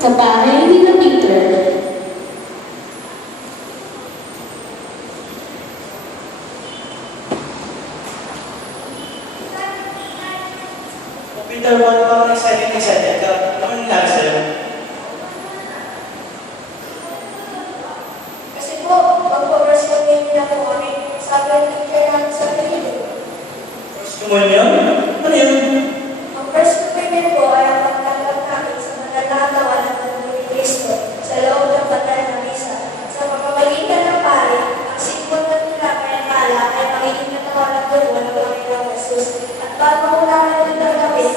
Sa bahay ni na Peter. Peter, bakit excited ka? Ano nangyari sa'yo? Kasi po, mag-progress kami nila po kami. Sabi ng teacher namin sa Pilipino. First communion? Ano yun? Ang first communion po ay ang pagtanggap namin sa magandang ng Panginoon Kristo sa loob ng banal na misa. Sa pagpapalitan ng pari, ang simbolo ng pinapayakala ay magiging katawan ng dugo ng Panginoong Jesus. At bago mo namin ito tanggapin,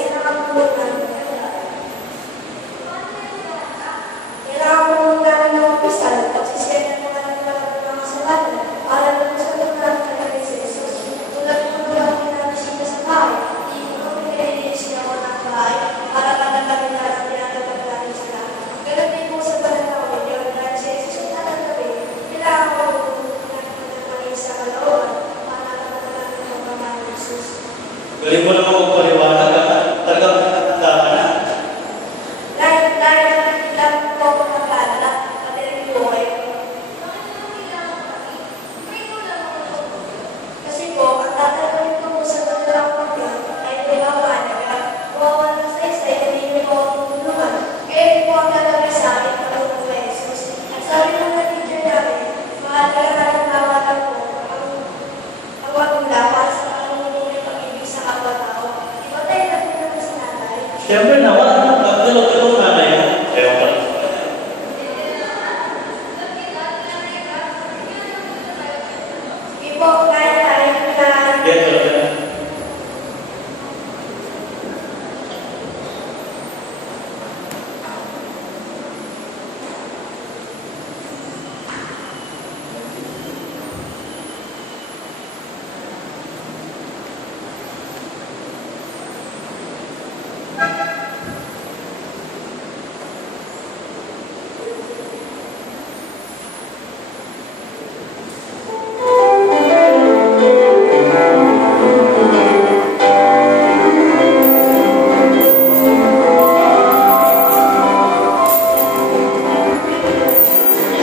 kailangan po namin ng mapisal at pagsisyan ng mga kasalanan para naman sa pagkakas ng Panginoon Jesus. Tulad po namin namin sila sa bahay, hindi po kami kailangan sila ko ng bahay para matatapin na ang tinatapag namin sila. Ganun din po sa pananawin, yung dahil si Jesus na tatapin, kailangan po natin sa kalooban para matatapin ng Panginoon Jesus. Galing mo naman magpaliwanag ka. Talagang nakatanda ka na. Dahil lang po ako nakala, madaling buhay. Kasi po, ang tatanungin ko po sa dalawang pagyan ay ligawan na kawawa ng saysay na hindi po ako tutulungan. Kaya po ang lalagay sa akin patulong na Jesus. At sabi ng teacher namin, mahalaga na nawalan po ang wagula para sa pangungulong pag-ibig sa kapwa-tao. Di ba tayo natin sa nanay? Siyempre naman, pagdulog-dulog nanay mo. Ewan ko lang. Di po, kaya tayo na Yan, tulog na.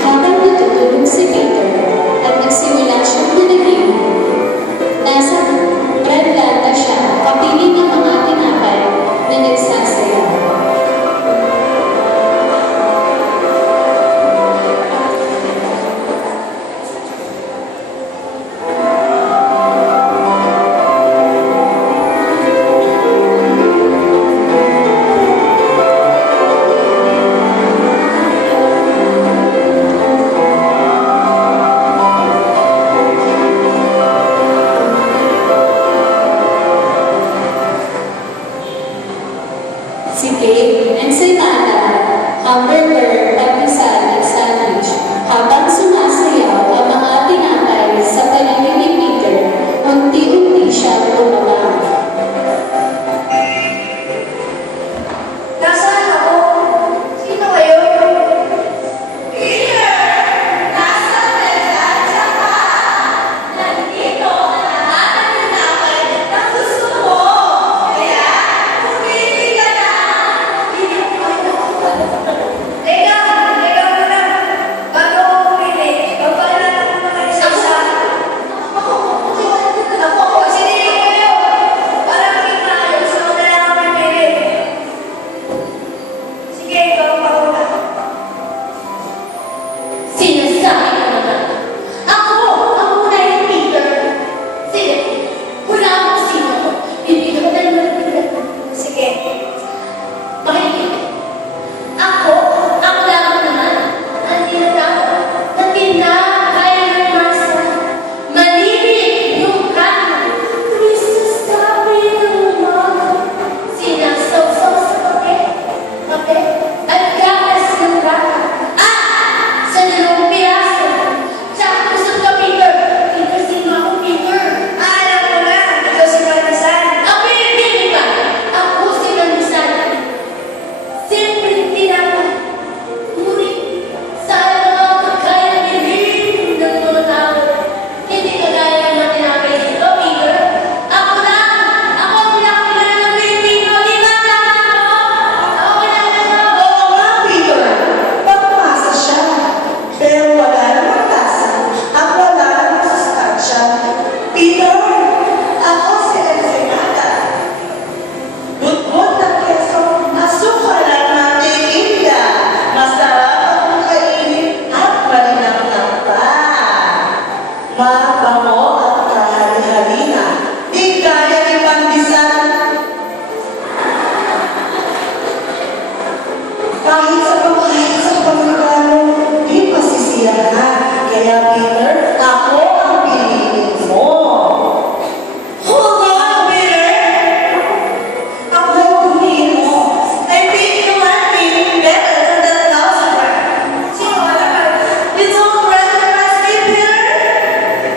Habang natutulog si Peter at nagsimula siyang manahimik, nasa brandata siya kapiling ng mga tinapay na nagsasayaw. Si cake, ensaymada, hamburger, papisal at sandwich habang sumasayaw ang mga tinapay sa paligid ni Peter, unti-unti siya bumaba. Nasaan ako? Sino kayo? Peter! Nasaan ka dyan? Tsaka, nandito ang lahat ng tinapay na gusto mo. Kaya, pumili ka na. Teka muna. Kahit sa pagkakalo, di masisiyahan. Kaya Peter, ako ang piliin mo. Hold on, Peter. Ako ang pumili mo. I think you like me better than that philosopher. Sino ka naman? You don't recognize me, Peter?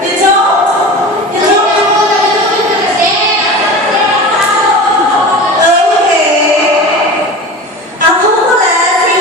You don't? You don't? Okay. Ako pala si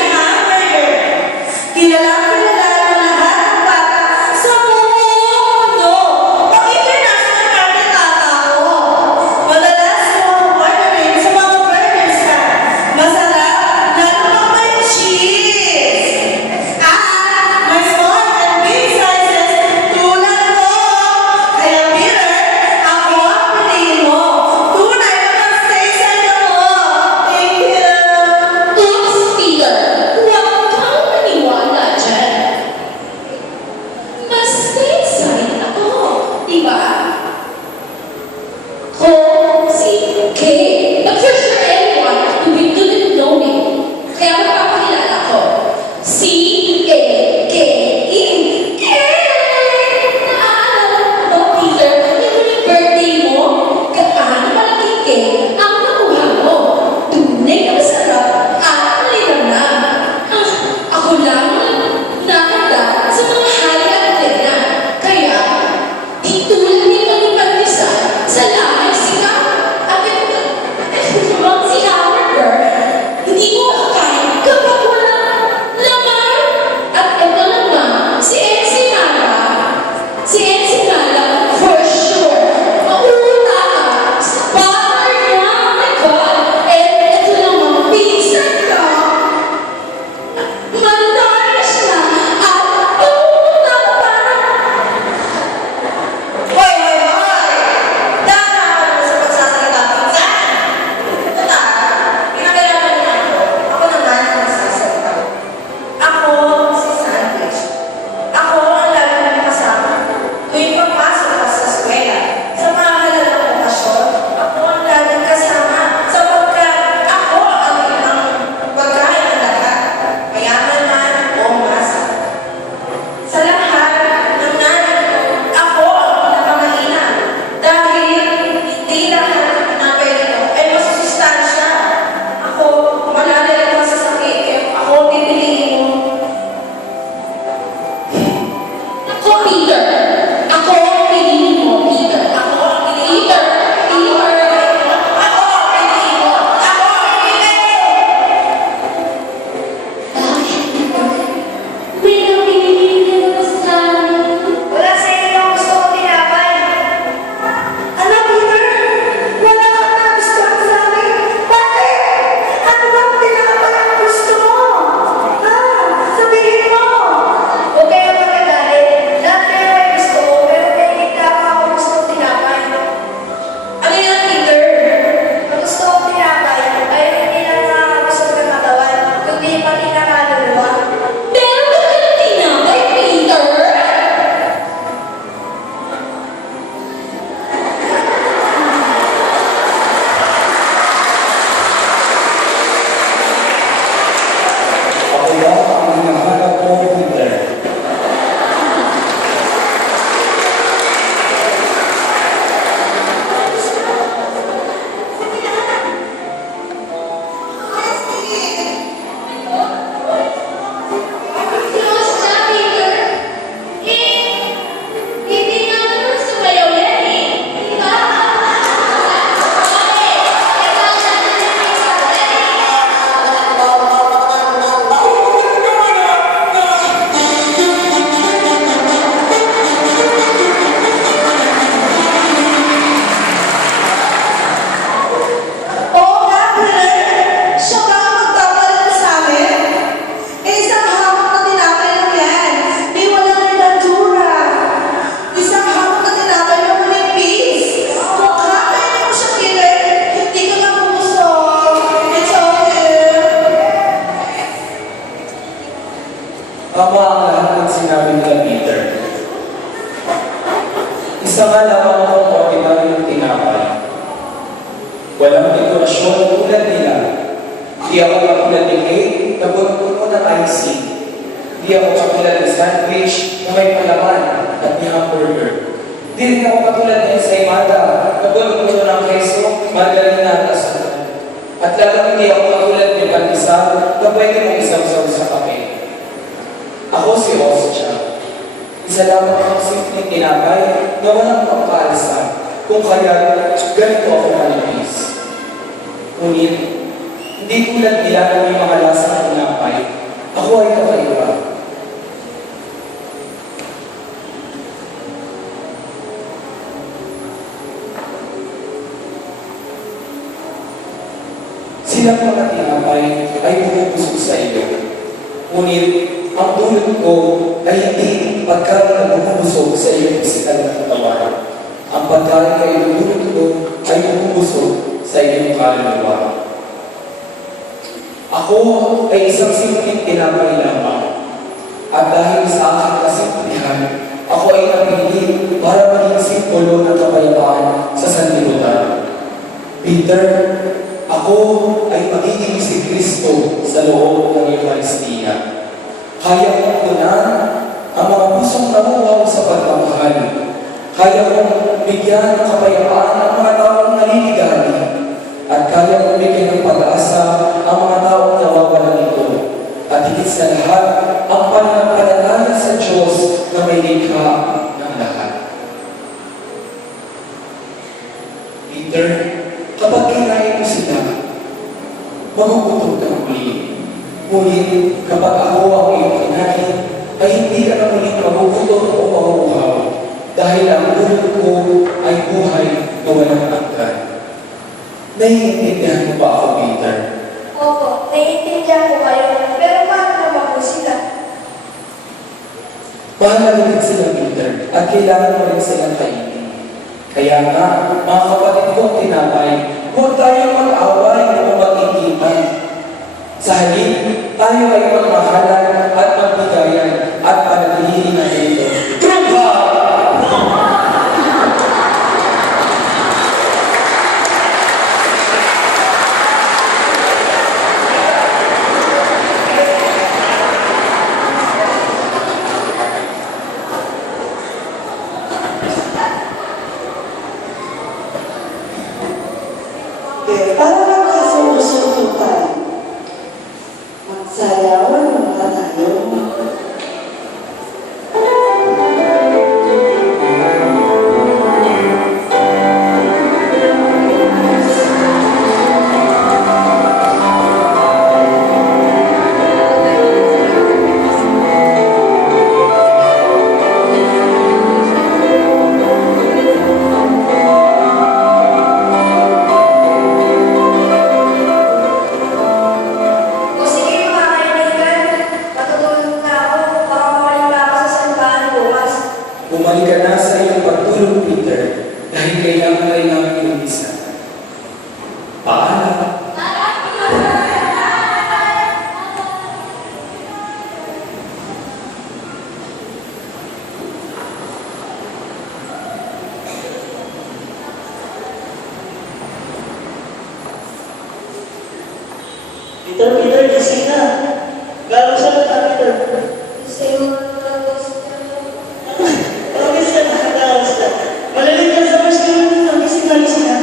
Hindi ako katulad ni Kate na puno ng icing. Hindi ako katulad ng sandwich na may palaman at ni hamburger. Hindi rin ako katulad ng ensaymada na puno ng keso, margarina at asukal. At lalong hindi ako katulad ng pandesal na pwede mong isawsaw sa kape. Ako si Ostia. Isa lamang ang simpleng tinapay na walang pangkaalsa. Kung kaya, ganito ako kalipis. Ngunit, hindi tulad nila na may mga lasang tinapay. Ako ay kakaiba. Silang mga tinapay ay bumubusog sa iyo. Ngunit, ang dulot ko ay hindi pagkain na bumubusog sa iyong pisikal na katawan. Ang pagkain ay dulot ko ay bumubusog sa iyong kaluluwa. Ako ay isang simpleng tinapay lamang. At dahil sa aking kasimplihan, ako ay napili para maging simbolo ng kapayapaan sa sanlibutan. Peter, ako ay magiging si Kristo sa loob ng Eucharistia. Kaya kong punan ang mga pusong namuhaw sa pagmamahal. Kaya kong bigyan ng kapayapaan ang mga taong naliligali. At kaya kong bigyan ng pag-asa ang mga taong nawawalan nito. At higit sa lahat, ang pananampalataya sa Diyos na may likha ng lahat. Peter, kapag kinain mo sila, magugutom ka muli. Ngunit kapag ako ang iyong kinain, ay hindi ka na muling magugutom o mahuhuhaw. Dahil ang ulo ko ay buhay na walang hanggan. Naiintindihan mo ba ako, Peter? Opo, naiintindihan ko kayo, pero paano naman po sila? Mahalaga din sila, Peter, at kailangan mo rin silang kainin. Kaya nga, mga kapatid kong tinapay, huwag tayong mag-away o mag-iipan. Sa halip, tayo ay magmahalan at magbigayan at panatilihin na ito. Trupa! Okay, para magkasusundutan, magsayawan muna tayo. O sige mga kaibigan, matutulog na ako, baka mawalin pa ako sa simbahan bukas. Bumalik ka na sa iyong pagtulog, Peter, dahil kailangan rin namin yung isa. Paalam. Peter, gising na. Gano'n siya na, Peter. Sa'yo na lang Bakit siya nakagawas na? Malalim ka sa mas na. Gising na.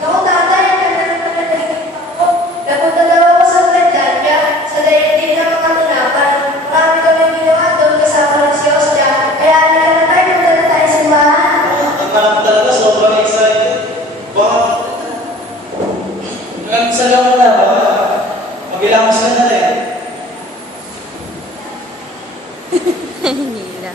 Naku tatay, nagkakalit ako. Napunta daw ako sa Finlandia, sa daigdig ng mga tinapay. Marami kami ginawa doon kasama ng si Ostia. Kaya halika na tayo, punta na tayo sa simbahan. Ang anak talaga, sobrang excited. Wow. Salamat na ba? Mag-ilamos ka na rin. Nila.